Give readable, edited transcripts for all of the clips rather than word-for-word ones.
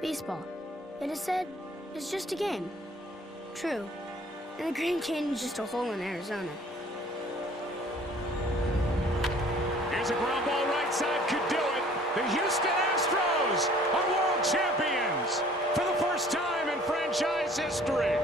Baseball. It is said, is just a game. True. And the Grand Canyon's just a hole in Arizona. Here's a ground ball right side, could do it. The Houston Astros are world champions for the first time in franchise history.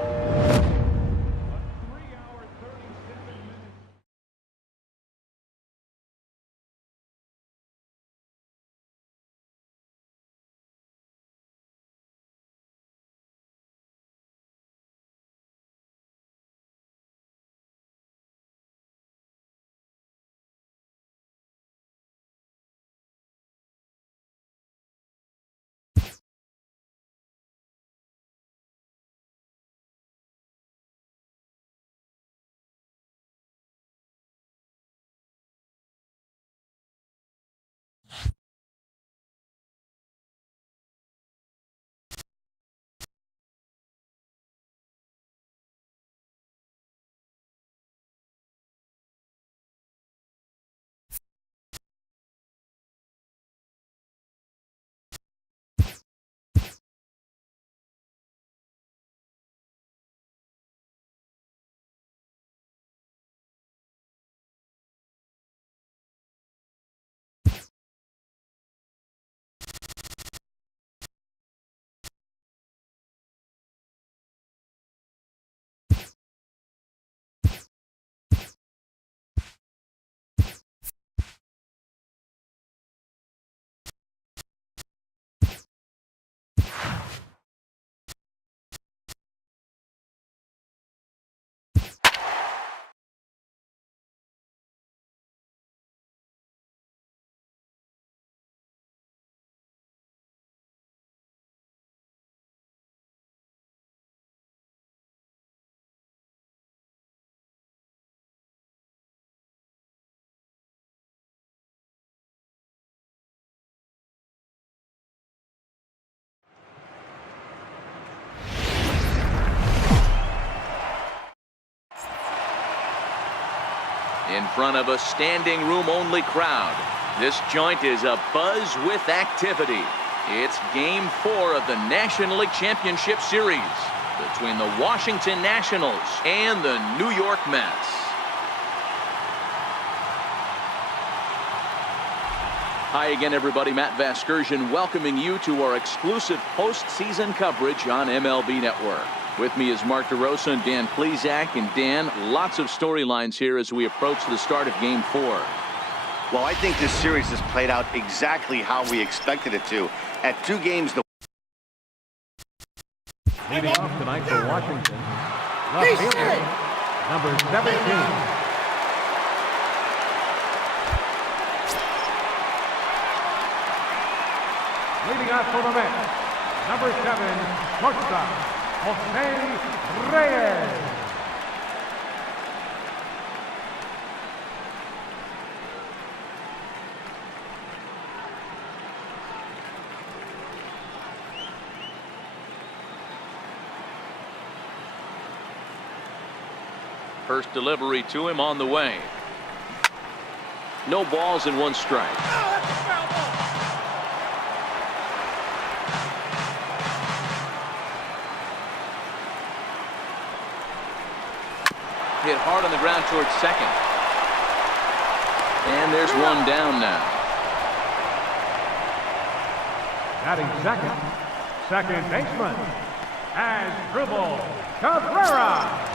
In front of a standing room only crowd, this joint is abuzz with activity. It's Game 4 of the National League Championship Series between the Washington Nationals and the New York Mets. Hi again, everybody. Matt Vasgersian welcoming you to our exclusive postseason coverage on MLB Network. With me is Mark DeRosa and Dan Plesac. And Dan, lots of storylines here as we approach the start of Game 4. Well, I think this series has played out exactly how we expected it to. At 2 games, leading off tonight for Washington, the fielder, number 17. Leading off for the Mets, number 7, shortstop, Jose Reyes. First delivery to him on the way. No balls and 1 strike. Hit hard on the ground towards second. And there's 1 down now. Batting second baseman, Asdrubal Cabrera.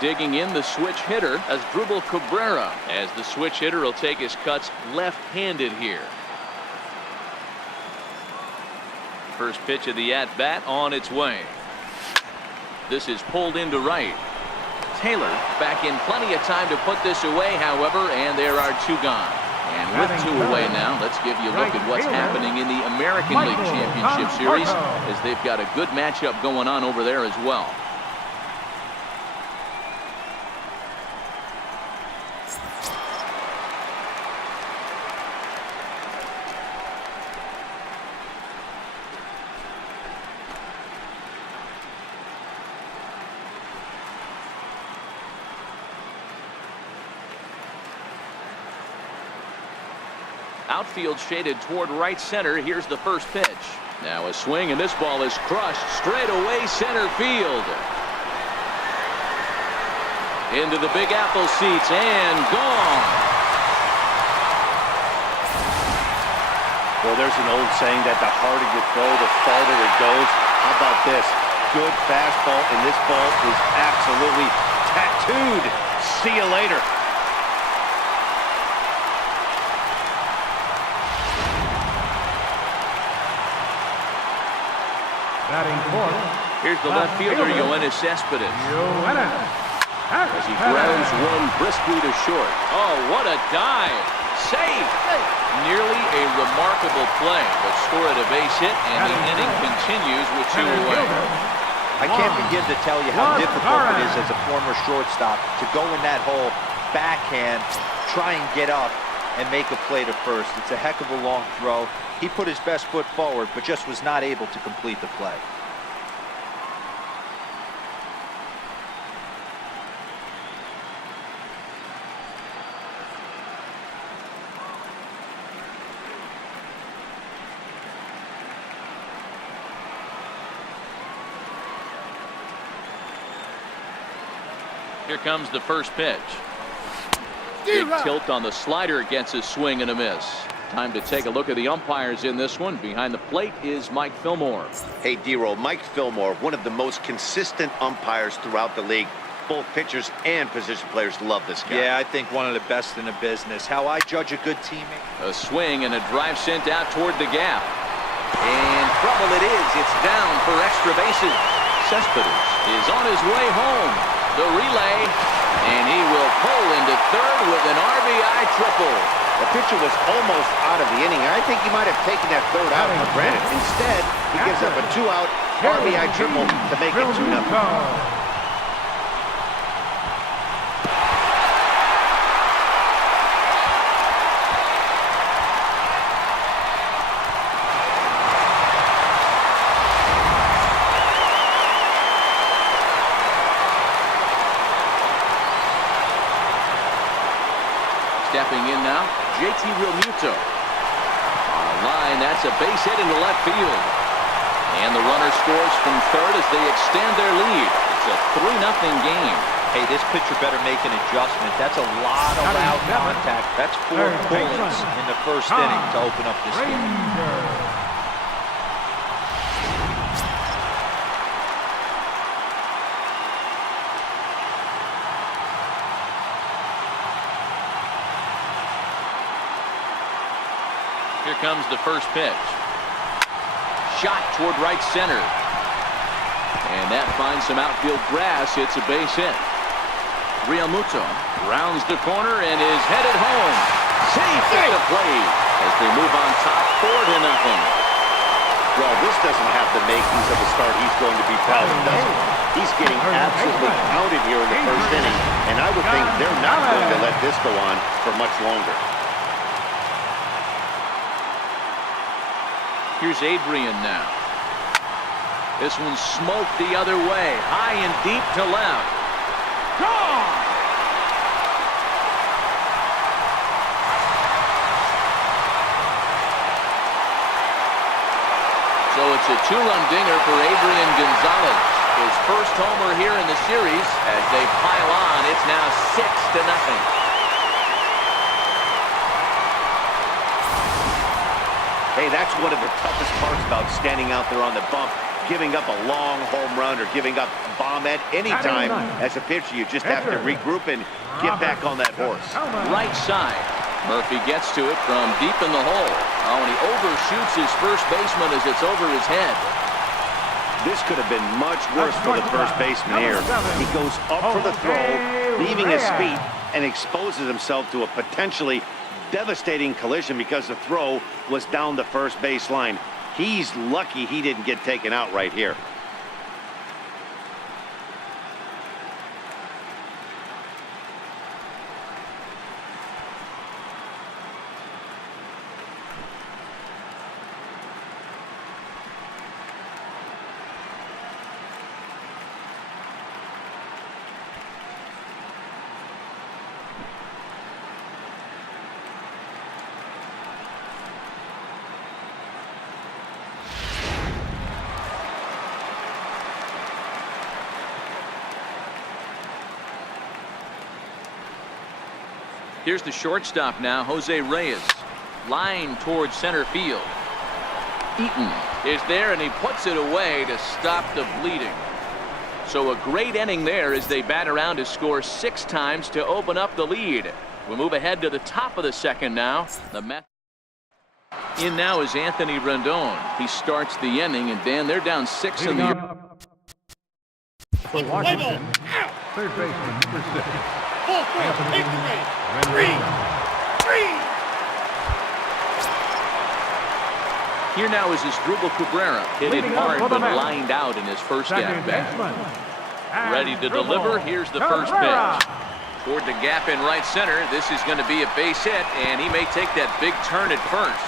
Digging in the switch hitter, Asdrubal Cabrera, as the switch hitter will take his cuts left-handed here. First pitch of the at-bat on its way. This is pulled into right. Taylor back in plenty of time to put this away, however, and there are 2 gone. And with 2 away now, let's give you a look at what's happening in the American League Championship Series, as they've got a good matchup going on over there as well. Outfield shaded toward right center. Here's the first pitch. Now a swing, and this ball is crushed straight away center field. Into the Big Apple seats and gone. Well, there's an old saying that the harder you throw, the farther it goes. How about this? Good fastball, and this ball is absolutely tattooed. See you later. Batting fourth. Here's the left fielder, Yoenis Cespedes. As he Cespedes. grounds one briskly to short. Oh, what a dive. Save. Nearly a remarkable play, but scored a base hit, and the inning continues with 2 away. I can't begin to tell you how difficult it is as a former shortstop to go in that hole, backhand, try and get up and make a play to first. It's a heck of a long throw. He put his best foot forward, but just was not able to complete the play. Here comes the first pitch. Big tilt on the slider, gets a swing and a miss. Time to take a look at the umpires in this one. Behind the plate is Mike Fillmore. Hey, D-Roll, Mike Fillmore, one of the most consistent umpires throughout the league. Both pitchers and position players love this guy. Yeah, I think one of the best in the business. How I judge a good teammate. A swing and a drive sent out toward the gap. And trouble it is. It's down for extra bases. Cespedes is on his way home. The relay, and he will pull into third with an RBI triple. The pitcher was almost out of the inning. I think he might have taken that third out for granted. Instead, he gives up a 2-out RBI triple to make it 2-0. Stepping in now, JT Realmuto. On a line, that's a base hit into left field. And the runner scores from third as they extend their lead. It's a 3-0 game. Hey, this pitcher better make an adjustment. That's a lot of loud contact. That's 4 bullets in the first inning to open up this game. Here comes the first pitch. Shot toward right center. And that finds some outfield grass. It's a base hit. Realmuto rounds the corner and is headed home. Safe at the plate as they move on top 4-0. Well, this doesn't have the makings of a start he's going to be proud of, does it? He's getting absolutely pounded here in the first inning, and I would think they're not going to let this go on for much longer. Here's Adrian now. This one smoked the other way, high and deep to left. Gone! So it's a 2-run dinger for Adrian Gonzalez. His first homer here in the series. As they pile on, it's now 6-0. Hey, that's one of the toughest parts about standing out there on the bump. Giving up a long home run or giving up a bomb at any time as a pitcher. You just have to regroup and get back on that horse. Right side. Murphy gets to it from deep in the hole. Oh, and he overshoots his first baseman as it's over his head. This could have been much worse for the first baseman here. He goes up for the throw, leaving his feet, and exposes himself to a potentially devastating collision because the throw was down the first base line. He's lucky he didn't get taken out right here. Here's the shortstop now, Jose Reyes. Line towards center field. Eaton is there, and he puts it away to stop the bleeding. So a great inning there as they bat around to score 6 times to open up the lead. We'll move ahead to the top of the second now. The Mets. In now is Anthony Rendon. He starts the inning, and Dan, they're down 6 in the. For Washington, third baseman, number 6. Anthony Rendon. Here now is Asdrubal Cabrera. Hit it hard, but lined out in his first at-bat. Ready to deliver. Here's the first pitch. Toward the gap in right center. This is going to be a base hit, and he may take that big turn at first.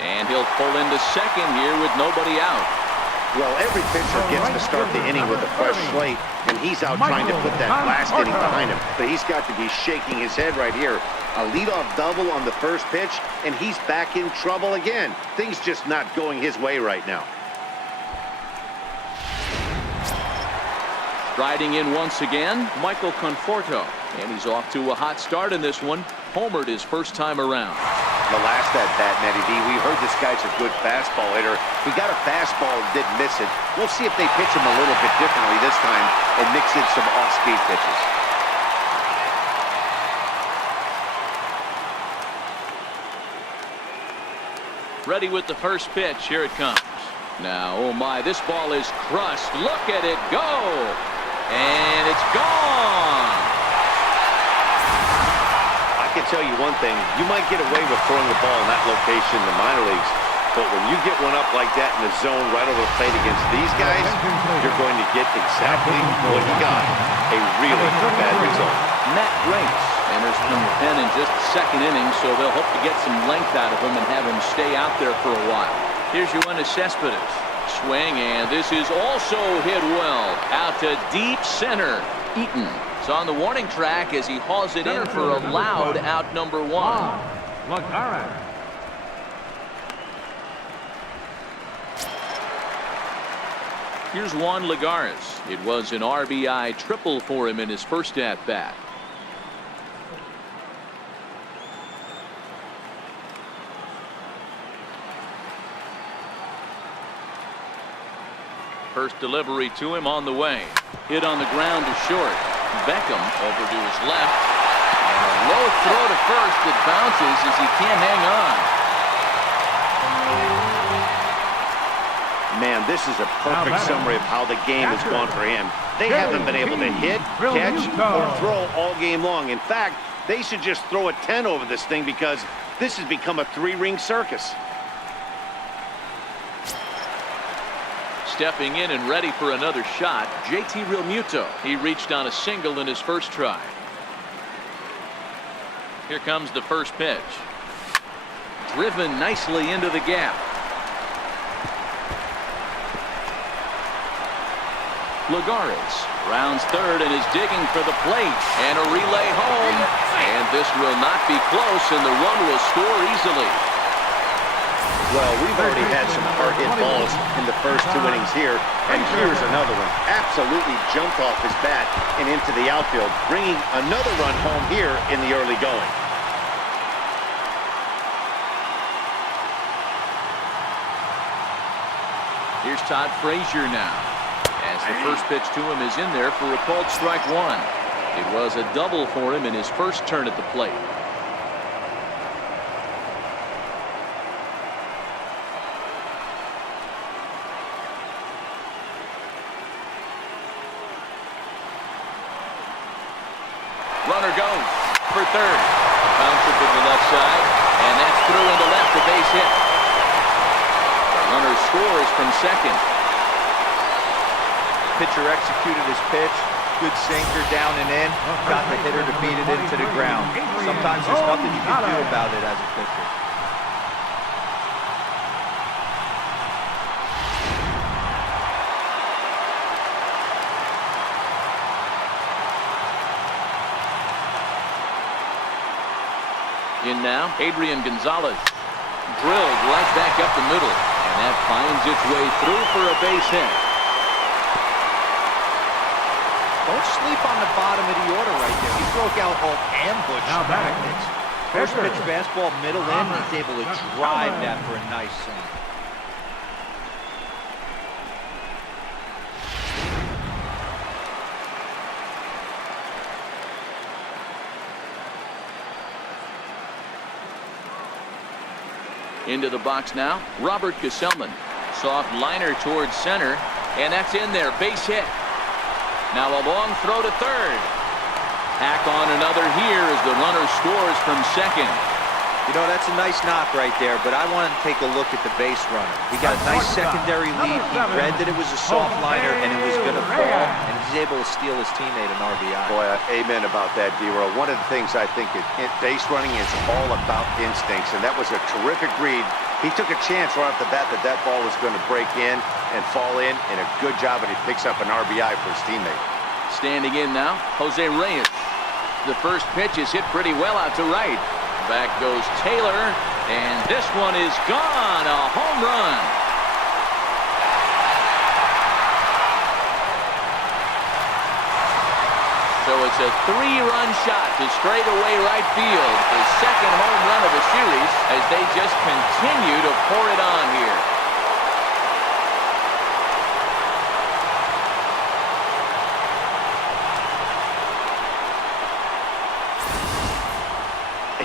And he'll pull into second here with nobody out. Well, every pitcher gets to start the inning with a fresh slate, and he's out trying to put that last inning behind him. But he's got to be shaking his head right here. A leadoff double on the first pitch, and he's back in trouble again. Things just not going his way right now. Riding in once again, Michael Conforto. And he's off to a hot start in this one. Homered his first time around. The last at-bat, Matty D, we heard this guy's a good fastball hitter. He got a fastball and didn't miss it. We'll see if they pitch him a little bit differently this time and mix in some off-speed pitches. Ready with the first pitch. Here it comes. Now, oh my, this ball is crushed. Look at it go. And it's gone. I can tell you one thing. You might get away with throwing the ball in that location in the minor leagues. But when you get one up like that in the zone right over the plate against these guys, you're going to get exactly what you got. A really bad result. Matt Race enters from the pen in just the second inning, so they'll hope to get some length out of him and have him stay out there for a while. Here's Yoenis Cespedes. Swing, and this is also hit well. Out to deep center. Eaton is on the warning track as he hauls it in for a loud out number 1. Lagares. Here's Juan Lagares. It was an RBI triple for him in his first at-bat. First delivery to him on the way. Hit on the ground to short. Beckham over to his left. And a low throw to first that bounces as he can't hang on. Man, this is a perfect summary of how the game has gone for him. They haven't been able to hit, catch, or throw all game long. In fact, they should just throw a 10 over this thing because this has become a 3-ring circus. Stepping in and ready for another shot, JT Realmuto. He reached on a single in his first try. Here comes the first pitch. Driven nicely into the gap. Lagares rounds third and is digging for the plate. And a relay home. And this will not be close, and the run will score easily. Well, we've already had some hard-hit balls in the first 2 innings here, and here's another one. Absolutely jumped off his bat and into the outfield, bringing another run home here in the early going. Here's Todd Frazier now, as the first pitch to him is in there for a called strike 1. It was a double for him in his first turn at the plate. Runner goes for third. Bounce it to the left side, and that's through into left, a base hit. The runner scores from second. Pitcher executed his pitch. Good sinker down and in. Got the hitter to beat it into the ground. Sometimes there's nothing you can do about it as a pitcher. In now, Adrian Gonzalez. Drilled right back up the middle. And that finds its way through for a base hit. don't sleep on the bottom of the order right there. He broke out all ambush Now batting. tactics. First pitch fastball, middle in. He's able to drive that for a nice swing. Into the box now, Robert Gesellman. Soft liner towards center, and that's in there. Base hit. Now a long throw to third. Hack on another here as the runner scores from second. You know, that's a nice knock right there, but I want to take a look at the base runner. He got a nice secondary lead. He read that it was a soft liner and it was going to fall, and he's able to steal his teammate an RBI. Boy, amen about that, D-Roll. One of the things I think base running is all about instincts, and that was a terrific read. He took a chance right off the bat that ball was going to break in and fall in, and a good job, and he picks up an RBI for his teammate. Standing in now, Jose Reyes. The first pitch is hit pretty well out to right. Back goes Taylor, and this one is gone. A home run. So it's a 3-run shot to straightaway right field. The second home run of the series as they just continue to pour it on here.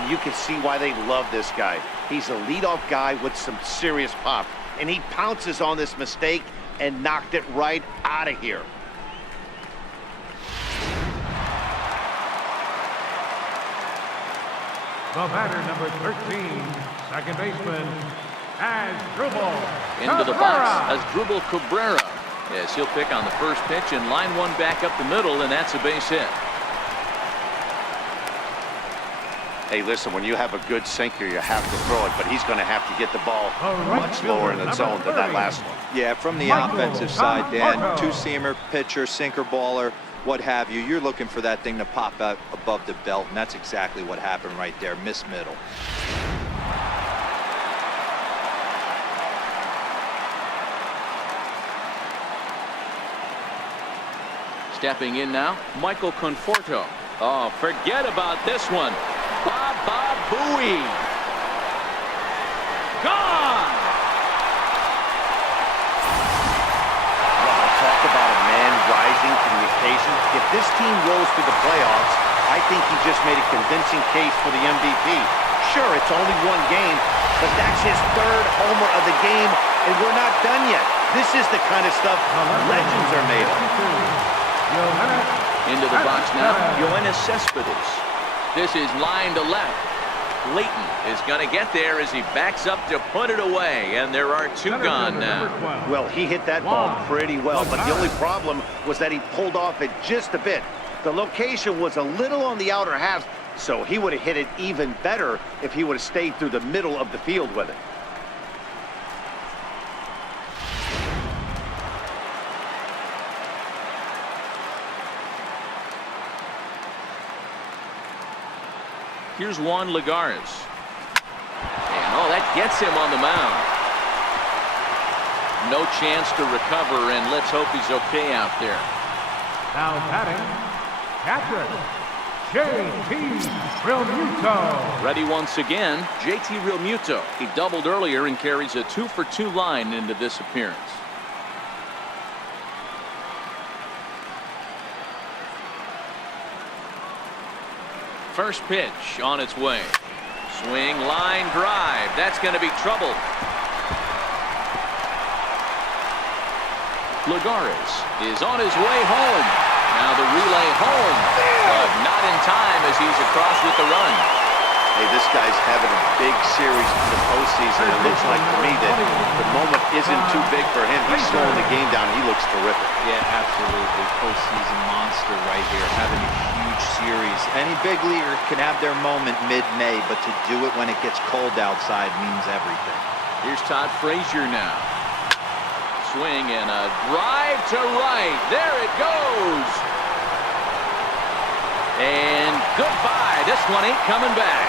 You can see why they love this guy. He's a leadoff guy with some serious pop, and he pounces on this mistake and knocked it right out of here. The batter, number 13, second baseman, Asdrubal Into the Cabrera. box, Asdrubal Cabrera. Yes, he'll pick on the first pitch and line one back up the middle, and that's a base hit. Hey, listen, when you have a good sinker, you have to throw it, but he's going to have to get the ball right much lower in the fielder, zone number than that 30. last one. Yeah, from the Michael offensive side, Dan, Conforto. two-seamer, pitcher, sinker baller, what have you. You're looking for that thing to pop out above the belt, and that's exactly what happened right there. Miss middle. Stepping in now, Michael Conforto. Oh, forget about this one. Baba Booey. Gone! Wow, talk about a man rising communication. If this team rolls to the playoffs, I think he just made a convincing case for the MVP. Sure, it's only one game, but that's his third homer of the game, and we're not done yet. This is the kind of stuff legends are made of. Into the box now, Yoenis Cespedes. This is line to left. Layton is going to get there as he backs up to put it away, and there are two gone now. Well, he hit that ball pretty well, but the only problem was that he pulled off it just a bit. The location was a little on the outer half, so he would have hit it even better if he would have stayed through the middle of the field with it. Here's Juan Lagares. And oh, that gets him on the mound. No chance to recover, and let's hope he's okay out there. Now batting, catcher, JT Realmuto. Ready once again, JT Realmuto. He doubled earlier and carries a 2-for-2 line into this appearance. First pitch on its way. Swing, line, drive. That's going to be trouble. Lagares is on his way home. Now the relay home, but not in time as he's across with the run. Hey, this guy's having a big series in the postseason. It looks like to me that the moment isn't too big for him. He's slowing the game down. He looks terrific. Yeah, absolutely. Postseason monster right here, having a huge series. Any big leaguer can have their moment mid-May, but to do it when it gets cold outside means everything. Here's Todd Frazier now. Swing and a drive to right. There it goes. And goodbye. This one ain't coming back.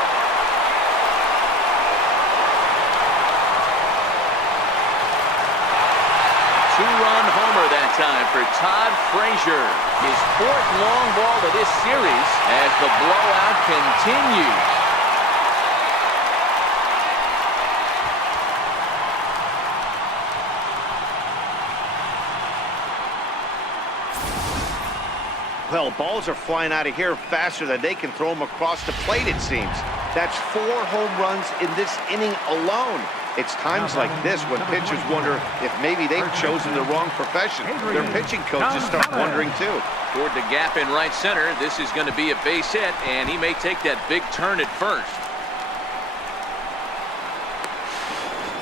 Two-run homer that time for Todd Frazier. His 4th long ball of this series as the blowout continues. Well, balls are flying out of here faster than they can throw them across the plate, it seems. That's 4 home runs in this inning alone. It's times like this when pitchers wonder if maybe they've chosen the wrong profession. Their pitching coaches start wondering too. Toward the gap in right center. This is going to be a base hit, and he may take that big turn at first.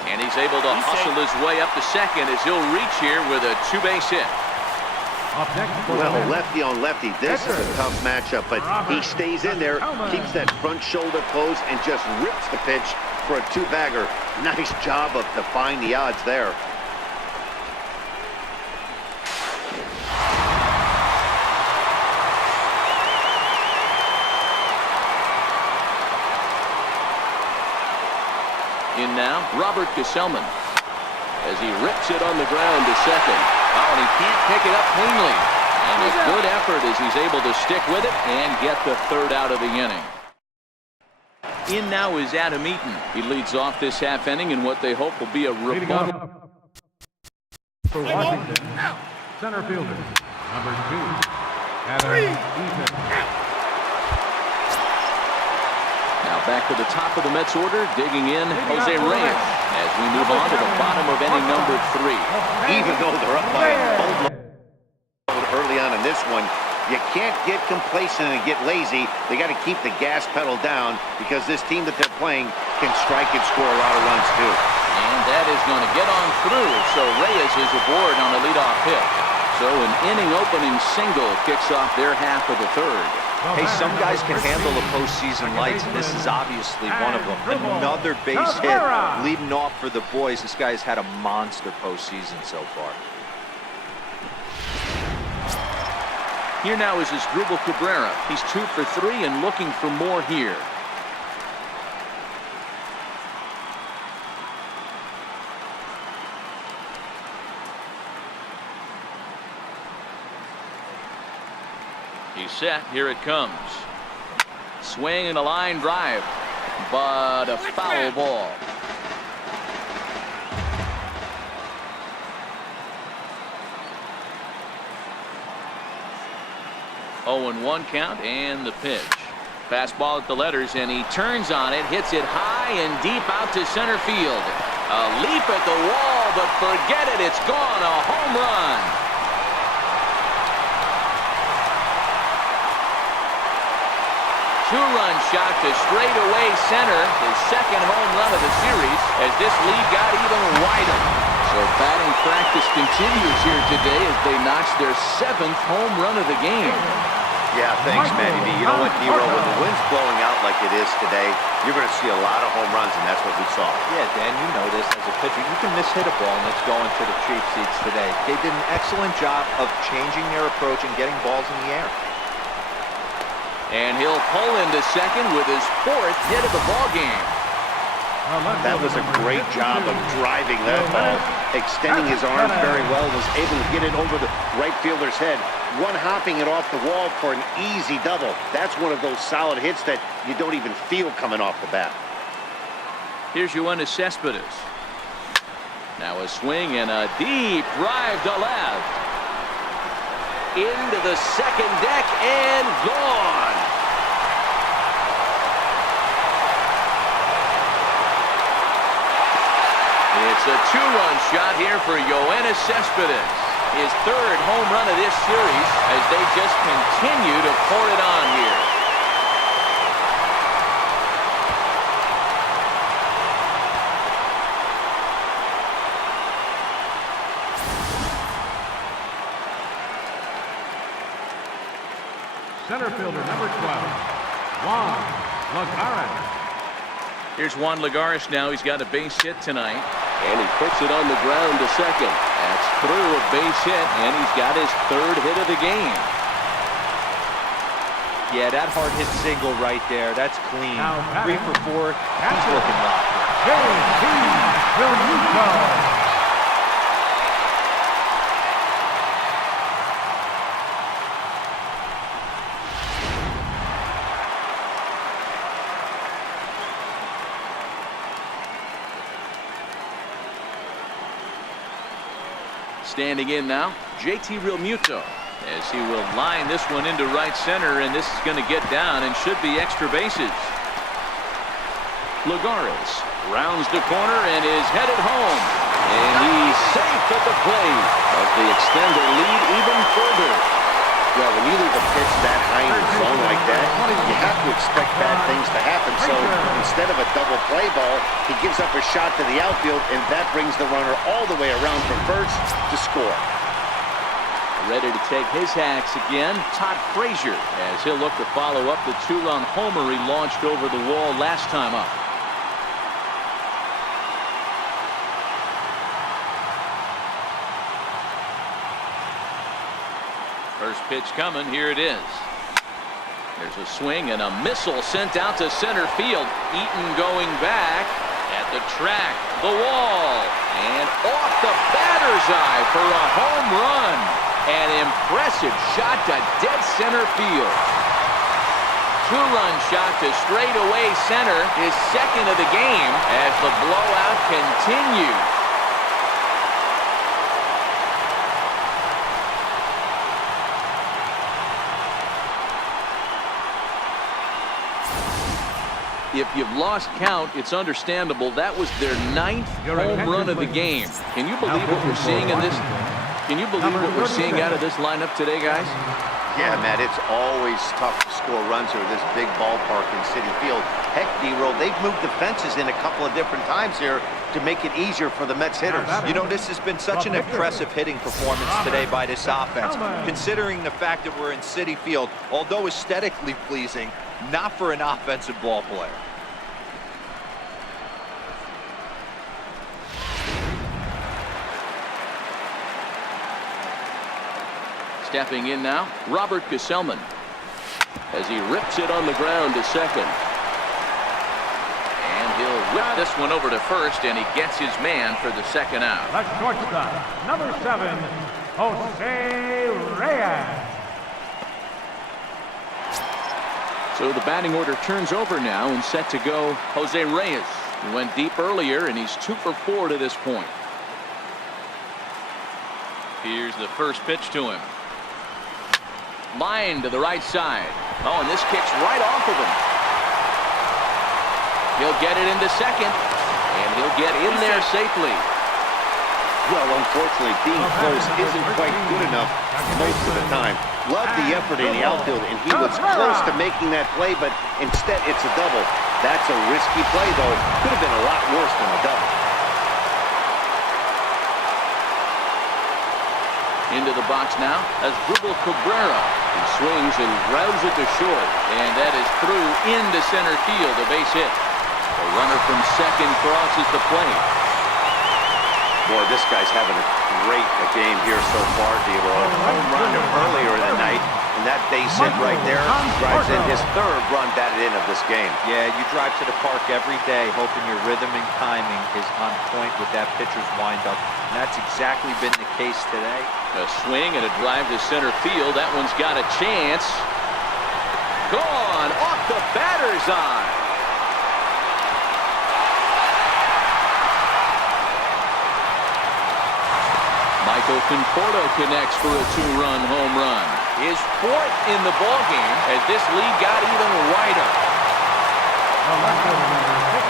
And he's able to hustle his way up to second as he'll reach here with a 2-base hit. Well, lefty on lefty, this is a tough matchup, but he stays in there, keeps that front shoulder closed, and just rips the pitch for a 2-bagger. Nice job of defying the odds there. In now, Robert Gesellman as he rips it on the ground to second. Oh, and he can't pick it up cleanly. And a good effort as he's able to stick with it and get the 3rd out of the inning. In now is Adam Eaton. He leads off this half inning in what they hope will be a rebuttal. For Washington, center fielder, number 2, Adam Eaton. Now back to the top of the Mets order, digging in Jose Reyes as we move on to the bottom of inning number 3. Even though they're up by a boatload early on in this one, you can't get complacent and get lazy. They got to keep the gas pedal down because this team that they're playing can strike and score a lot of runs too. And that is going to get on through, so Reyes is aboard on the leadoff hit. So an inning-opening single kicks off their half of the 3rd. Hey, some guys can handle the postseason lights, and this is obviously one of them. Another base hit leading off for the boys. This guy's had a monster postseason so far. Here now is Asdrubal Cabrera. He's 2 for 3 and looking for more here. He's set. Here it comes. Swing and a line drive, but a foul ball. Oh, and 1 count and the pitch. Fastball at the letters, and he turns on it, hits it high and deep out to center field. A leap at the wall, but forget it, it's gone. A home run. Two-run shot to straightaway center, his 2nd home run of the series, as this lead got even wider. So batting practice continues here today as they notch their 7th home run of the game. Yeah, thanks, Matty B. You know what, Nero, when the wind's blowing out like it is today, you're going to see a lot of home runs, and that's what we saw. Yeah, Dan, you know this as a pitcher. You can mishit a ball, and it's going to the cheap seats today. They did an excellent job of changing their approach and getting balls in the air. And he'll pull into second with his 4th hit of the ballgame. That was a great job of driving that ball, extending his arms very well, was able to get it over the right fielder's head, one-hopping it off the wall for an easy double. That's one of those solid hits that you don't even feel coming off the bat. Here's Yoenis Cespedes. Now a swing and a deep drive to left. Into the second deck and gone. It's a 2-run shot here for Yoenis Cespedes. His 3rd home run of this series as they just continue to pour it on here. Center fielder, number 12, Juan Lagares. Here's Juan Lagares now. He's got a base hit tonight. And he puts it on the ground to second. That's through a base hit, and he's got his 3rd hit of the game. Yeah, that hard hit single right there. That's clean. 3 for 4. He's looking locked. J.T. Realmuto. Standing in now, JT Realmuto, as he will line this one into right center, and this is going to get down and should be extra bases. Lagares rounds the corner and is headed home, and he's safe at the plate as they extend their lead even further. Well, when you leave a pitch that high in the zone like that, you have to expect bad things to happen. So instead of a double play ball, he gives up a shot to the outfield, and that brings the runner all the way around from first to score. Ready to take his hacks again, Todd Frazier, as he'll look to follow up the two-run homer he launched over the wall last time up. First pitch coming, here it is. There's a swing and a missile sent out to center field. Eaton going back at the track, the wall, and off the batter's eye for a home run. An impressive shot to dead center field. Two-run shot to straightaway center, his second of the game as the blowout continues. If you've lost count, it's understandable. That was their 9th home run of the game. Can you believe what we're seeing in this? Can you believe what we're seeing out of this lineup today, guys? Yeah, Matt, it's always tough to score runs here at this big ballpark in Citi Field. Heck, D-Roll, they've moved the fences in a couple of different times here to make it easier for the Mets hitters. You know, this has been such an impressive hitting performance today by this offense, considering the fact that we're in Citi Field, although aesthetically pleasing, not for an offensive ball player. Stepping in now, Robert Gesellman, as he rips it on the ground to second. And he'll whip this one over to first, and he gets his man for the second out. The shortstop, number 7, Jose Reyes. So the batting order turns over now, and set to go Jose Reyes. He went deep earlier, and he's 2 for 4 to this point. Here's the first pitch to him. Line to the right side. Oh, and this kicks right off of him. He'll get it into second, and he'll get in there safely. Well, unfortunately, being close isn't quite good enough most of the time. Loved the effort in the outfield, and he was close to making that play, but instead it's a double. That's a risky play, though. Could have been a lot worse than a double. Into the box now as Asdrubal Cabrera. He swings and grounds it to short, and that is through into center field, a base hit. The runner from second crosses the plate. Boy, this guy's having a great game here so far, D-Roll. Home run earlier in the night, and that base hit right there drives in his 3rd run batted in of this game. Yeah, you drive to the park every day hoping your rhythm and timing is on point with that pitcher's windup, and that's exactly been the case today. A swing and a drive to center field. That one's got a chance. Gone off the batter's eye. Michael Conforto connects for a 2-run home run. His 4th in the ballgame as this lead got even wider.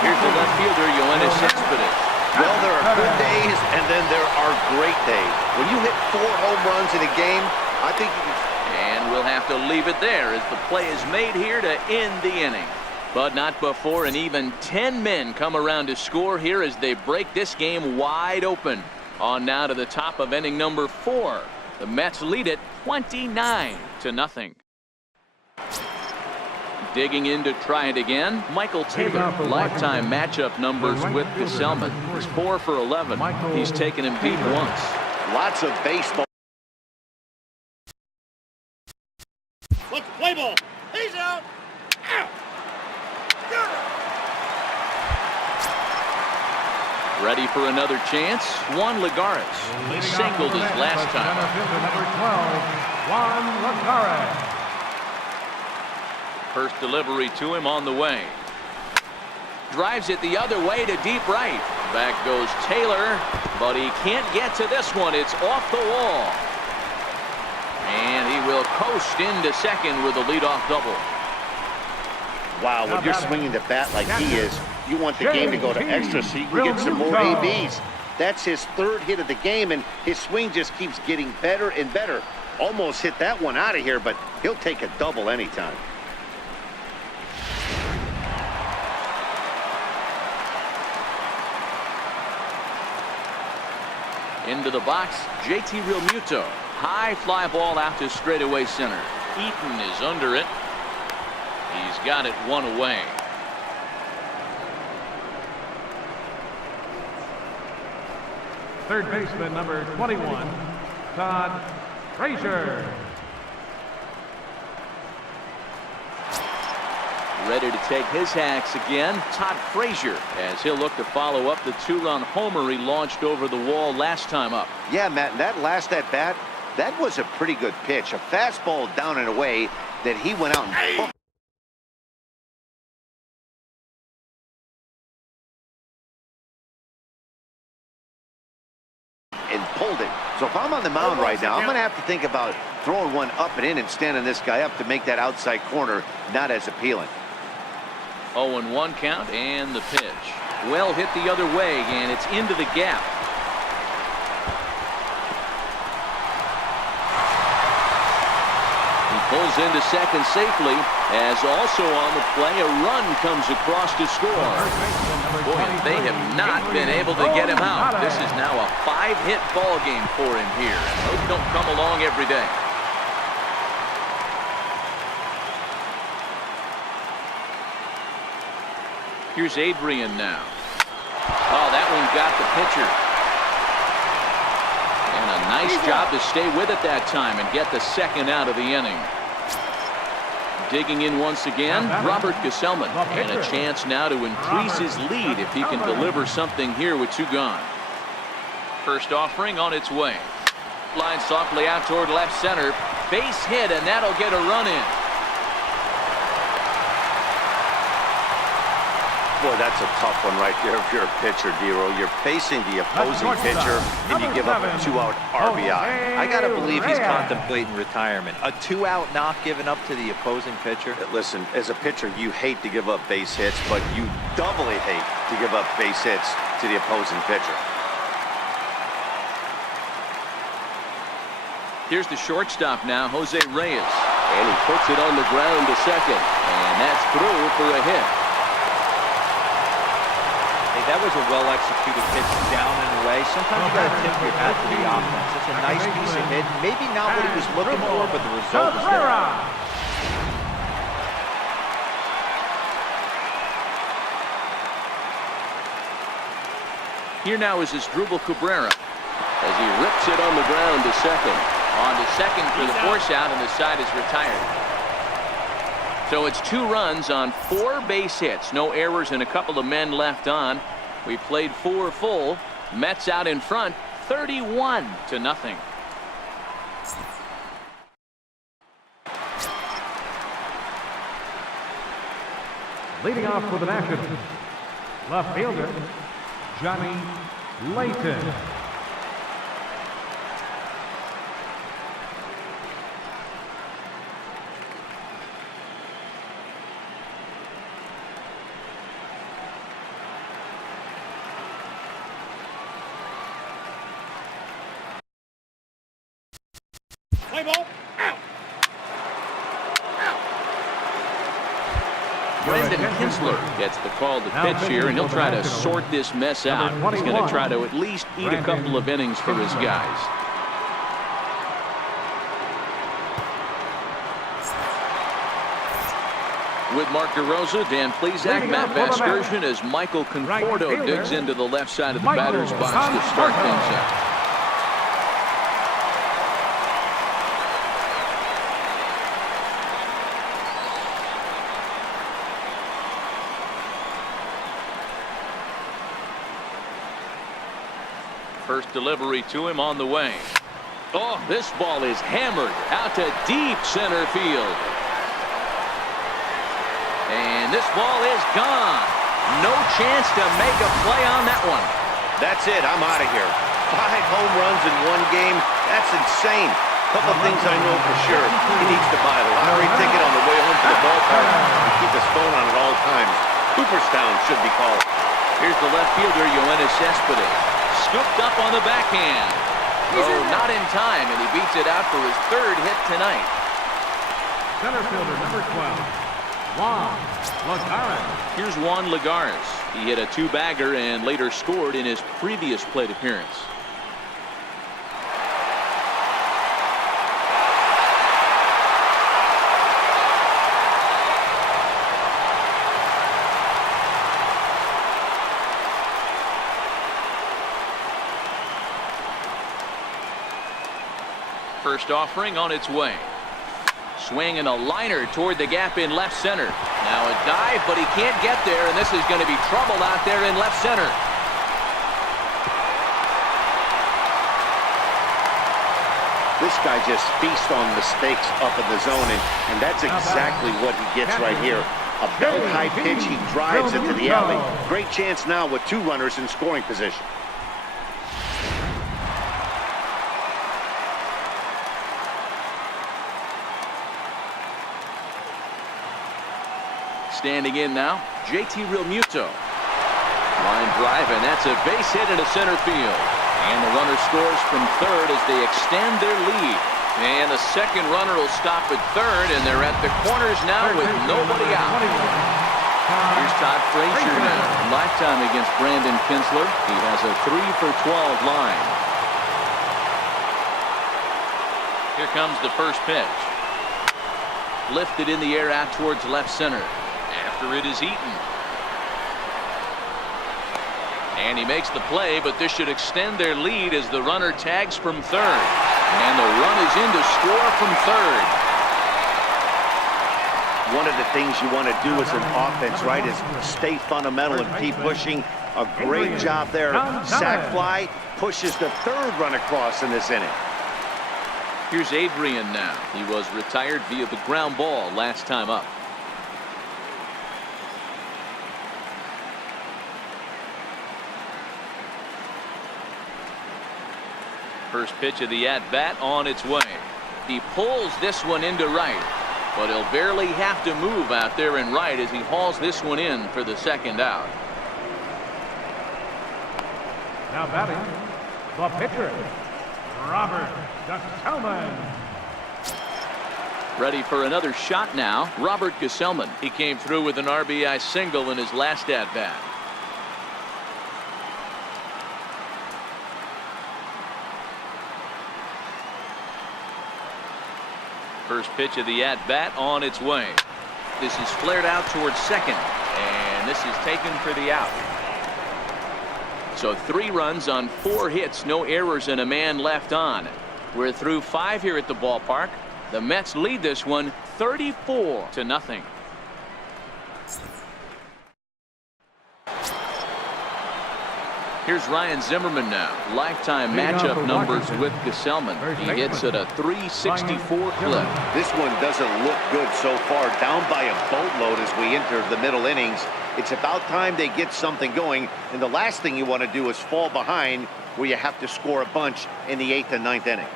Here's the left fielder, Yoenis Cespedes. Well, there are good days, and then there are great days. When you hit 4 home runs in a game, I think you can... And we'll have to leave it there as the play is made here to end the inning. But not before an even 10 men come around to score here as they break this game wide open. On now to the top of inning number 4. The Mets lead it 29-0. Digging in to try it again, Michael Taylor. Lifetime matchup numbers with Gesellman. He's 4 for 11. He's taken him beat once. Lots of baseball. Look, play ball. He's out. Out. Ready for another chance? Juan Lagares. He singled his last time. Number 12, Juan Lagares. First delivery to him on the way. Drives it the other way to deep right. Back goes Taylor, but he can't get to this one. It's off the wall. And he will coast into second with a leadoff double. Wow, when you're swinging the bat like he is, you want the game to go to extra so you can get some more ABs. That's his third hit of the game, and his swing just keeps getting better and better. Almost hit that one out of here, but he'll take a double anytime. Into the box, JT Realmuto. High fly ball out to straightaway center. Eaton is under it. He's got it one away. Third baseman, number 21, Todd Frazier. Ready to take his hacks again, Todd Frazier, as he'll look to follow up the two-run homer he launched over the wall last time up. Yeah, Matt, and that last at-bat, that was a pretty good pitch. A fastball down and away that he went out and pulled it. So if I'm on the mound right now, I'm going to have to think about throwing one up and in and standing this guy up to make that outside corner not as appealing. 0-1 count and the pitch. Well hit the other way, and it's into the gap. He pulls into second safely, as also on the play a run comes across to score. Boy, they have not been able to get him out. This is now a 5-hit ball game for him here. Those don't come along every day. Here's Adrian now. Oh, that one got the pitcher. And a nice job to stay with it that time and get the second out of the inning. Digging in once again, Robert Gesellman. And a chance now to increase his lead if he can deliver something here with two gone. First offering on its way. Line softly out toward left center. Base hit, and that'll get a run in. Boy, that's a tough one right there if you're a pitcher, Dero. You're facing the opposing pitcher, and you give up a 2-out RBI. I got to believe he's contemplating retirement. A 2-out knock given up to the opposing pitcher. Listen, as a pitcher, you hate to give up base hits, but you doubly hate to give up base hits to the opposing pitcher. Here's the shortstop now, Jose Reyes. And he puts it on the ground to second. And that's through for a hit. That was a well-executed pitch down and away. Sometimes you got to tip your hat to the offense. It's a nice piece of hit. Maybe not what he was looking for, but the result was there. Here now is Asdrubal Cabrera as he rips it on the ground to second. On to second for the force out, and the side is retired. So it's 2 runs on 4 base hits. No errors and a couple of men left on. We played 4 full. Mets out in front, 31-0. Leading off with an action, left fielder, Johnny Layton. Play ball. Out. Brendan Kinsler gets the call to pitch here, and he'll try to sort this mess out. He's going to try to at least eat a couple of innings for his guys. With Mark DeRosa, Dan Plesac, Matt Vasgersian as Michael Conforto digs into the left side of the batter's box to start things out. First delivery to him on the way. Oh, this ball is hammered out to deep center field. And this ball is gone. No chance to make a play on that one. That's it. I'm out of here. 5 home runs in one game. That's insane. Couple things I know for sure. He needs to buy a lottery ticket on the way home to the ballpark and keep his phone on at all times. Cooperstown should be called. Here's the left fielder, Yoenis Cespedes. Scooped up on the backhand. Oh, not in time, and he beats it out for his 3rd hit tonight. Center fielder, number 12, Juan Lagares. Here's Juan Lagares. He hit a 2-bagger and later scored in his previous plate appearance. First offering on its way. Swing and a liner toward the gap in left center. Now a dive, but he can't get there, and this is going to be trouble out there in left center. This guy just feasts on mistakes up in the zone, and that's exactly what he gets right here. A belt high pitch, he drives into the alley. Great chance now with 2 runners in scoring position. Standing in now, JT Realmuto. Line drive, and that's a base hit into center field. And the runner scores from 3rd as they extend their lead. And the second runner will stop at 3rd, and they're at the corners now with nobody out. Here's Todd Frazier now. Lifetime against Brandon Kinsler. He has a 3-for-12 line. Here comes the first pitch. Lifted in the air out towards left center. After it is eaten. And he makes the play, but this should extend their lead as the runner tags from 3rd. And the run is in to score from 3rd. One of the things you want to do as an offense, right, is stay fundamental and keep pushing. A great job there. Sac fly pushes the 3rd run across in this inning. Here's Adrian now. He was retired via the ground ball last time up. First pitch of the at-bat on its way. He pulls this one into right, but he'll barely have to move out there in right as he hauls this one in for the 2nd out. Now batting, the pitcher, Robert Gsellman. Ready for another shot now, Robert Gsellman. He came through with an RBI single in his last at-bat. First pitch of the at-bat on its way. This is flared out towards 2nd, and this is taken for the out. So 3 runs on 4 hits, no errors, and a man left on. We're through 5 here at the ballpark. The Mets lead this one 34-0. Here's Ryan Zimmerman now. Lifetime matchup numbers with Gsellman. He hits at a 364 clip. This one doesn't look good so far. Down by a boatload as we enter the middle innings. It's about time they get something going. And the last thing you want to do is fall behind where you have to score a bunch in the 8th and 9th inning.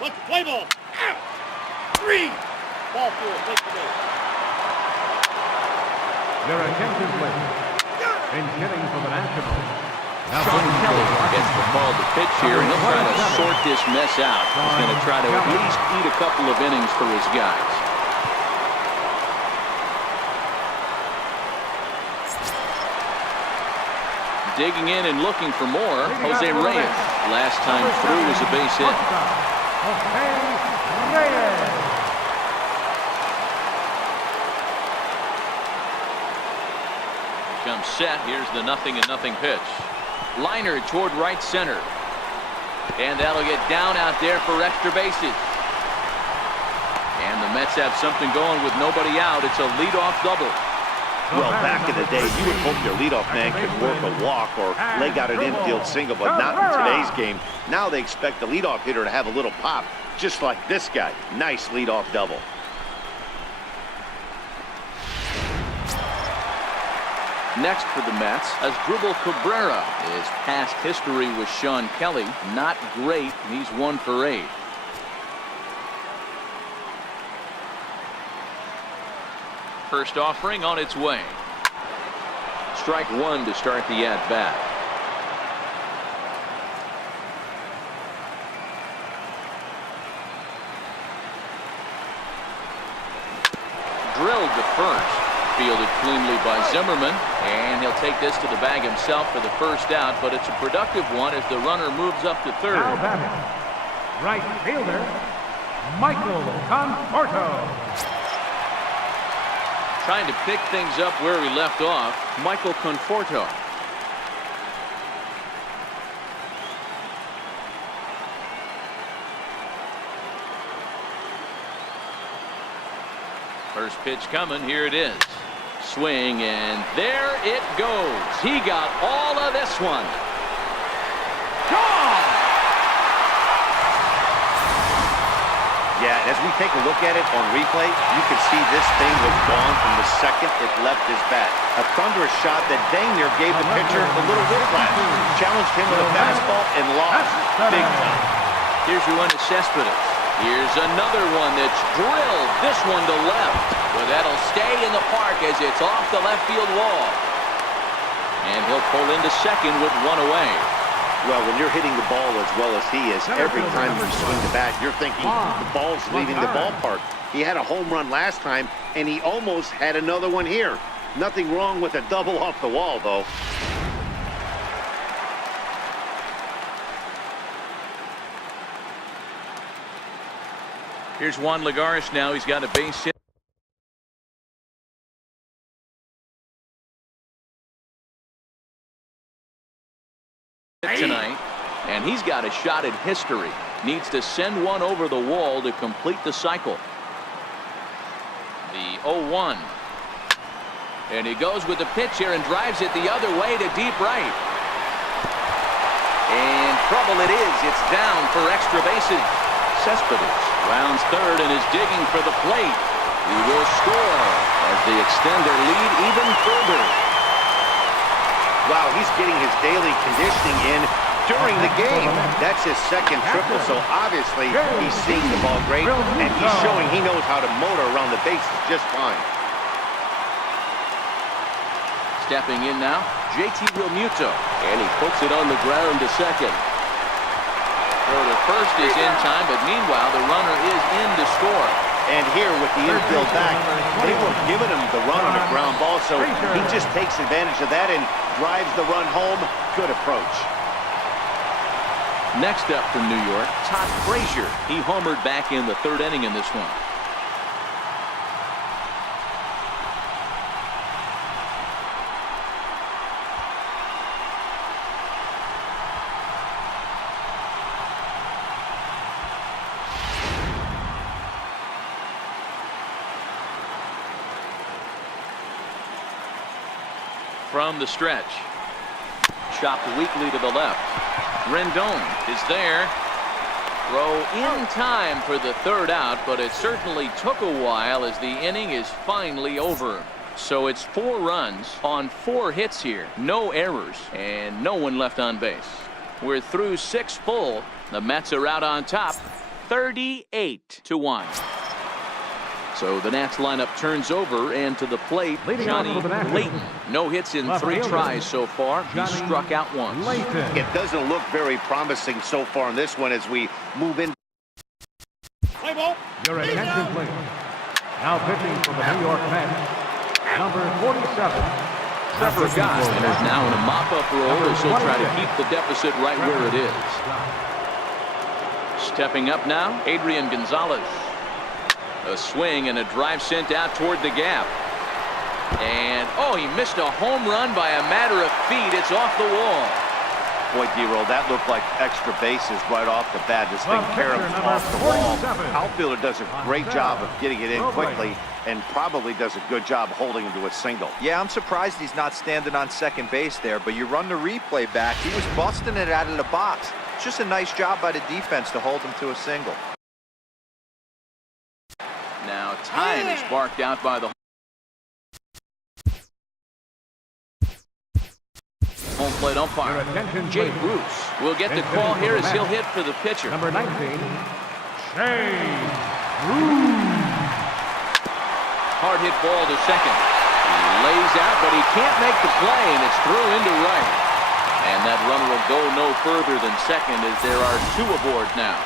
Let's play ball. Out. 3. Ball 4. Take the ball. Your attention, please. In hitting for the Nationals. Sean Kelly gets the ball to pitch here, and he'll try to sort this mess out. He's going to try to at least eat a couple of innings for his guys. Digging in and looking for more, Jose Reyes. Last time through was a base hit. Jose Reyes. Comes set. Here's the 0-0 pitch. Liner toward right center. And that'll get down out there for extra bases. And the Mets have something going with nobody out. It's a leadoff double. Well, back in the day, you would hope your leadoff man could work a walk or leg out an infield single, but not in today's game. Now they expect the leadoff hitter to have a little pop. just like this guy. Nice leadoff double. Next for the Mets, Asdrubal Cabrera. His past history with Sean Kelly, not great. He's 1 for 8. First offering on its way. Strike 1 to start the at-bat. Drilled to first. Fielded cleanly by Zimmerman, and he'll take this to the bag himself for the first out, but it's a productive one as the runner moves up to third. Now batting, right fielder, Michael Conforto. Trying to pick things up where he left off, Michael Conforto. First pitch coming, here it is. Swing, and there it goes. He got all of this one. Gone! Yeah, as we take a look at it on replay, you can see this thing was gone from the second it left his bat. A thunderous shot that dang near gave the pitcher a little whiplash. Challenged him with a fastball and lost big time. Here's Yoenis Cespedes. Here's another one that's drilled. This one to left. But that'll stay in the park as it's off the left field wall. And he'll pull into second with 1 away. Well, when you're hitting the ball as well as he is, every time you swing the bat, you're thinking the ball's leaving the ballpark. He had a home run last time, and he almost had another one here. Nothing wrong with a double off the wall, though. Here's Juan Lagares now. He's got a base hit tonight, and he's got a shot at history. Needs to send one over the wall to complete the cycle. The 0-1. And he goes with the pitch here and drives it the other way to deep right. And trouble it is. It's down for extra bases. Cespedes rounds third and is digging for the plate. He will score as they extend their lead even further. Wow, he's getting his daily conditioning in during the game. That's his second triple, so obviously he's seeing the ball great, and he's showing he knows how to motor around the bases just fine. Stepping in now, JT Realmuto, and he puts it on the ground to second. Throw to first is in time, but meanwhile the runner is in to score. And here with the infield back, they were giving him the run on a ground ball, so he just takes advantage of that and drives the run home. Good approach. Next up from New York, Todd Frazier. He homered back in the third inning in this one. From the stretch, chopped weakly to the left. Rendon is there. Throw in time for the third out, but it certainly took a while as the inning is finally over. So it's 4 runs on 4 hits here, no errors, and no one left on base. We're through 6 full. The Mets are out on top, 38-1. So the Nats lineup turns over, and to the plate, Johnny Layton. No hits in 3 tries so far. He struck out once. It doesn't look very promising so far in this one as we move in. Your attention, please. Now pitching for the New York Mets, number 47. Trevor Gott enters now in a mop-up role as he'll try to keep the deficit right where it is. Stepping up now, Adrian Gonzalez. A swing and a drive sent out toward the gap. And, oh, he missed a home run by a matter of feet. It's off the wall. Boy, D-Roll, that looked like extra bases right off the bat. This thing caroms off the wall. Outfielder does a great job of getting it in quickly and probably does a good job holding him to a single. Yeah, I'm surprised he's not standing on second base there, but you run the replay back. He was busting it out of the box. It's just a nice job by the defense to hold him to a single. Now time is barked out by the home plate umpire. Your attention, Jay please. Bruce will get the call here as he'll hit for the pitcher. Number 19, Jay Bruce. Hard hit ball to second. He lays out, but he can't make the play, and it's through into right. And that runner will go no further than second as there are two aboard now.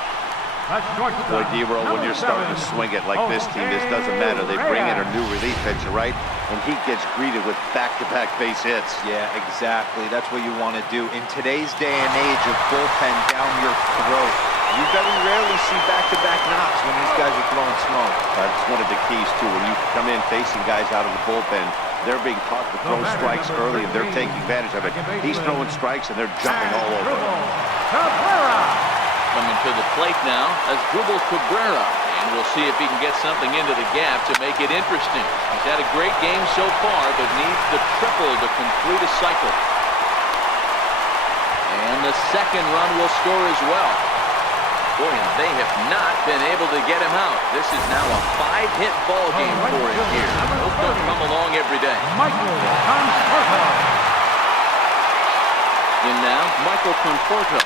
Boy, D-Roll, when you're starting to swing it like this team, this doesn't matter. They bring in a new relief pitcher, right? And he gets greeted with back-to-back base hits. Yeah, exactly. That's what you want to do. In today's day and age of bullpen down your throat, you very rarely see back-to-back knocks when these guys are throwing smoke. That's one of the keys, too. When you come in facing guys out of the bullpen, they're being taught to throw strikes early, and they're taking advantage of it. He's throwing strikes, and they're jumping all over him. Coming to the plate now as Asdrubal Cabrera, and we'll see if he can get something into the gap to make it interesting. He's had a great game so far, but needs the triple to complete a cycle. And the second run will score as well. Boy, and they have not been able to get him out. This is now a 5-hit ball game for him here. Those don't come along every day. Michael Conforto. In now, Michael Conforto.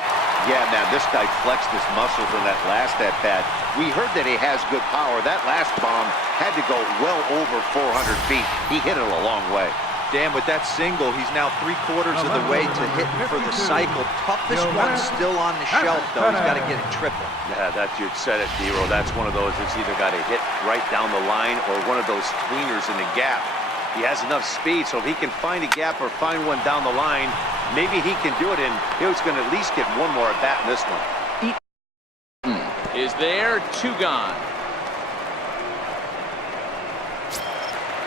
Yeah, now this guy flexed his muscles in that last at-bat. We heard that he has good power. That last bomb had to go well over 400 feet. He hit it a long way. Dan, with that single, he's now 3/4 of the way to hitting for the cycle. Toughest one still on the shelf, though. He's got to get it triple. Yeah, you said it, D-Roll. That's one of those that's either got to hit right down the line or one of those tweeners in the gap. He has enough speed, so if he can find a gap or find one down the line, maybe he can do it, and he's going to at least get one more at bat in this one. Is there, 2 gone.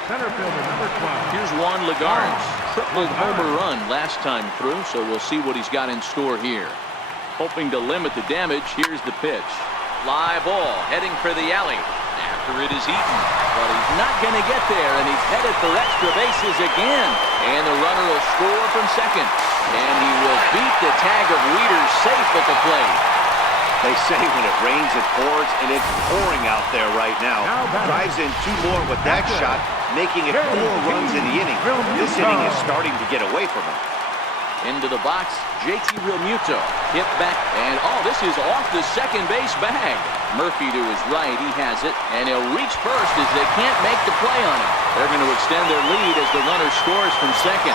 Center fielder, number 12. Here's Juan Lagares. Triple homer run last time through, so we'll see what he's got in store here. Hoping to limit the damage, here's the pitch. Fly ball, heading for the alley. After it is eaten, but he's not going to get there, and he's headed for extra bases again. And the runner will score from second. And he will beat the tag of Wieters safe at the plate. They say when it rains, it pours, and it's pouring out there right now. Drives in 2 more with that shot, making it 4 runs in the inning. This inning is starting to get away from him. Into the box, JT Realmuto. Hit back, and this is off the second base bag. Murphy to his right, he has it, and he'll reach first as they can't make the play on him. They're going to extend their lead as the runner scores from second.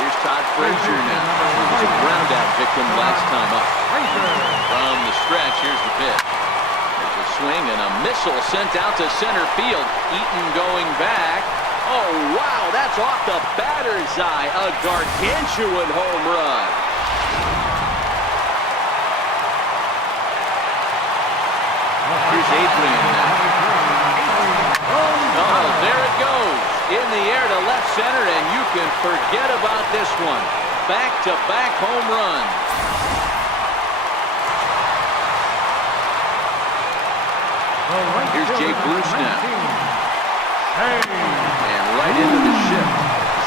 Here's Todd Frazier now. He was a ground-out victim last time up. From the stretch, here's the pitch. There's a swing and a missile sent out to center field. Eaton going back. Oh, wow, that's off the batter's eye. A gargantuan home run. Here's Adrian now. Oh, there it goes. In the air to left center, and you can forget about this one. Back-to-back home runs. Here's Jay Bruce now. And right into the shift.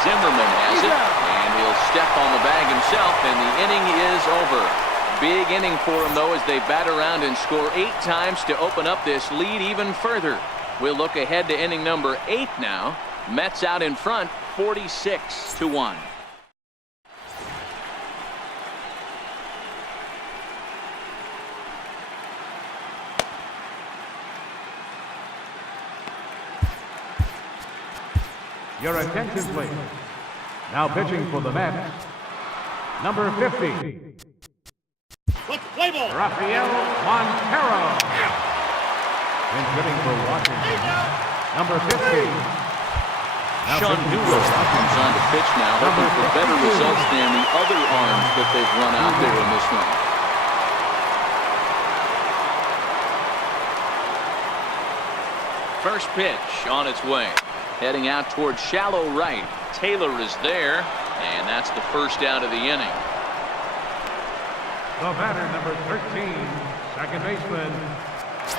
Zimmerman has it, and he'll step on the bag himself, and the inning is over. Big inning for him, though, as they bat around and score 8 times to open up this lead even further. We'll look ahead to inning number 8 now. Mets out in front, 46-1. Your attention, please. Now pitching for the Mets, number 50. Let's play ball. Rafael Montero. And hitting for Washington, number 50. Sean Newell comes on to pitch now, hoping for better results than the other arms that they've run out there in this one. First pitch on its way. Heading out towards shallow right. Taylor is there, and that's the first out of the inning. The batter, number 13, second baseman,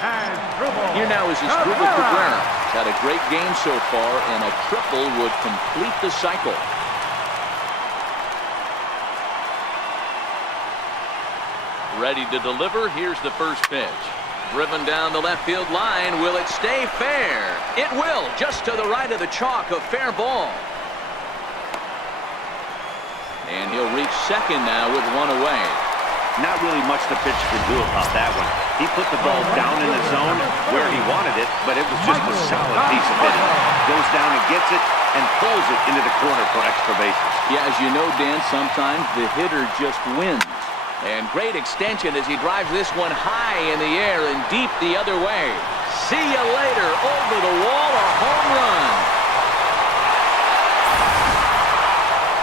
Asdrubal. Here now is Asdrubal Cabrera. He's had a great game so far, and a triple would complete the cycle. Ready to deliver. Here's the first pitch. Driven down the left field line. Will it stay fair? It will, just to the right of the chalk, a fair ball. And he'll reach second now with one away. Not really much the pitcher can do about that one. He put the ball down in the zone where he wanted it, but it was just a solid piece of hitting. Goes down and gets it and pulls it into the corner for extra bases. Yeah, as you know, Dan, sometimes the hitter just wins. And great extension as he drives this one high in the air and deep the other way. See you later. Over the wall, a home run.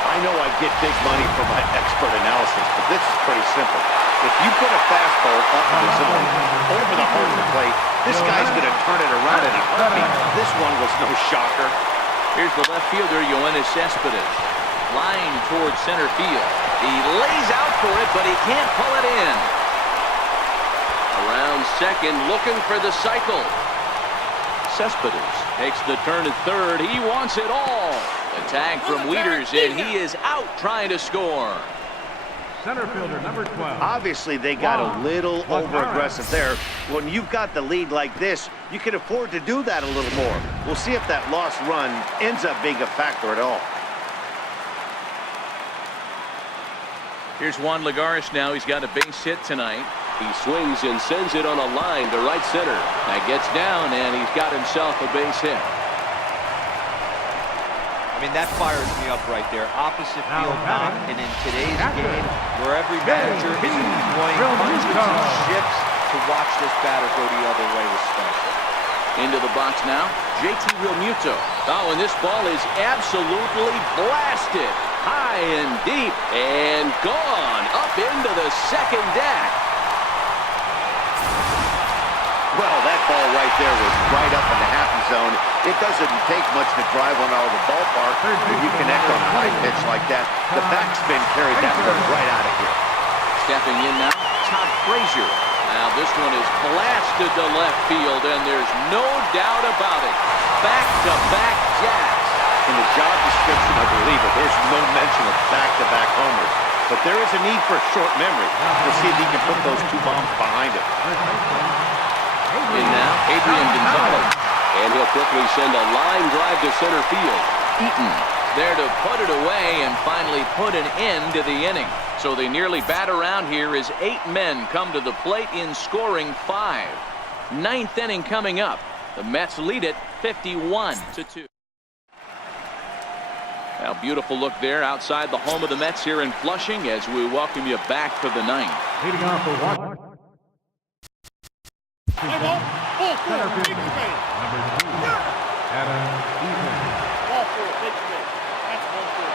I know I get big money for my expert analysis, but this is pretty simple. If you put a fastball up in the zone, over the heart of the plate, this guy's going to turn it around in a heartbeat. This one was no shocker. Here's the left fielder, Yoenis Cespedes. Line towards center field. He lays out for it, but he can't pull it in. Around second, looking for the cycle. Cespedes takes the turn at third. He wants it all. A tag from Wieters, and he is out trying to score. Center fielder, number 12. Obviously, they got a little over-aggressive there. When you've got the lead like this, you can afford to do that a little more. We'll see if that lost run ends up being a factor at all. Here's Juan Lagares now. He's got a base hit tonight. He swings and sends it on a line to right center. That gets down, and he's got himself a base hit. I mean, that fires me up right there. Opposite field knock, and in today's game, where every manager is employing hundreds of shifts to watch this batter go the other way was special. Into the box now, JT Realmuto. Oh, and this ball is absolutely blasted. High and deep, and gone up into the second deck. Well, that ball right there was right up in the happy zone. It doesn't take much to drive one out of the ballpark when you connect on a high pitch like that. The backspin carried that one right out of here. Stepping in now, Todd Frazier. Now this one is blasted to left field, and there's no doubt about it. Back-to-back jacks. In the job description, I believe it, there's no mention of back-to-back homers. But there is a need for short memory. We'll see if he can put those two bombs behind him. In now, Adrian Gonzalez. And he'll quickly send a line drive to center field. Eaton there to put it away and finally put an end to the inning. So they nearly bat around here as 8 men come to the plate in scoring 5. 9th inning coming up. The Mets lead it 51-2. Now, beautiful look there outside the home of the Mets here in Flushing as we welcome you back for the 9th. Leading off for Washington. Center fielder, number 2, Adam Eaton. Ball 4, take the base. That's ball 4.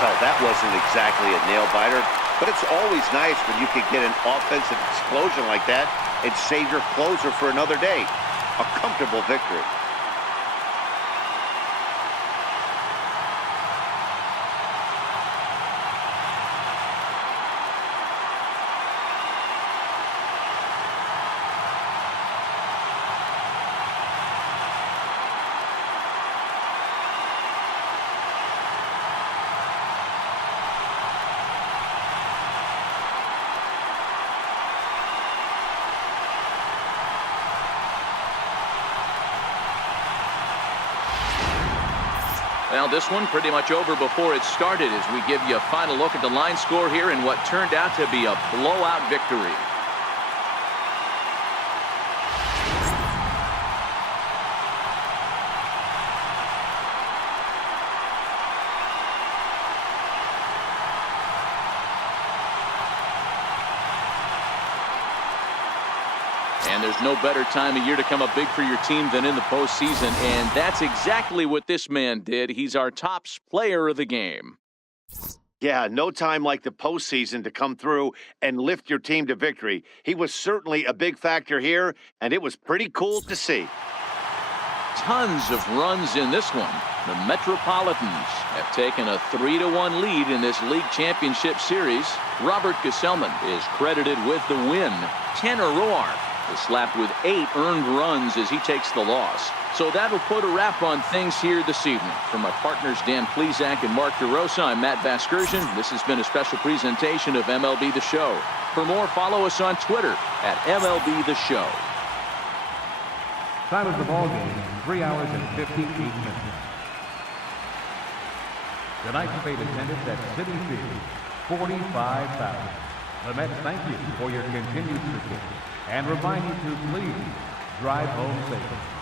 Well, that wasn't exactly a nail-biter, but it's always nice when you can get an offensive explosion like that and save your closer for another day. A comfortable victory. Well, this one pretty much over before it started as we give you a final look at the line score here in what turned out to be a blowout victory. And there's no better time of year to come up big for your team than in the postseason, and that's exactly what this man did. He's our top player of the game. Yeah, no time like the postseason to come through and lift your team to victory. He was certainly a big factor here, and it was pretty cool to see. Tons of runs in this one. The Metropolitans have taken a 3-1 lead in this league championship series. Robert Gesellman is credited with the win. Tanner Roark is slapped with 8 earned runs as he takes the loss. So that'll put a wrap on things here this evening. For my partners Dan Plesac and Mark DeRosa, I'm Matt Vasgersian. This has been a special presentation of MLB The Show. For more, follow us on Twitter at MLB The Show. Time of the ball game, 3 hours and 58 minutes. Tonight's paid attendance at Citi Field, 45,000. The Mets thank you for your continued support and remind you to please drive home safely.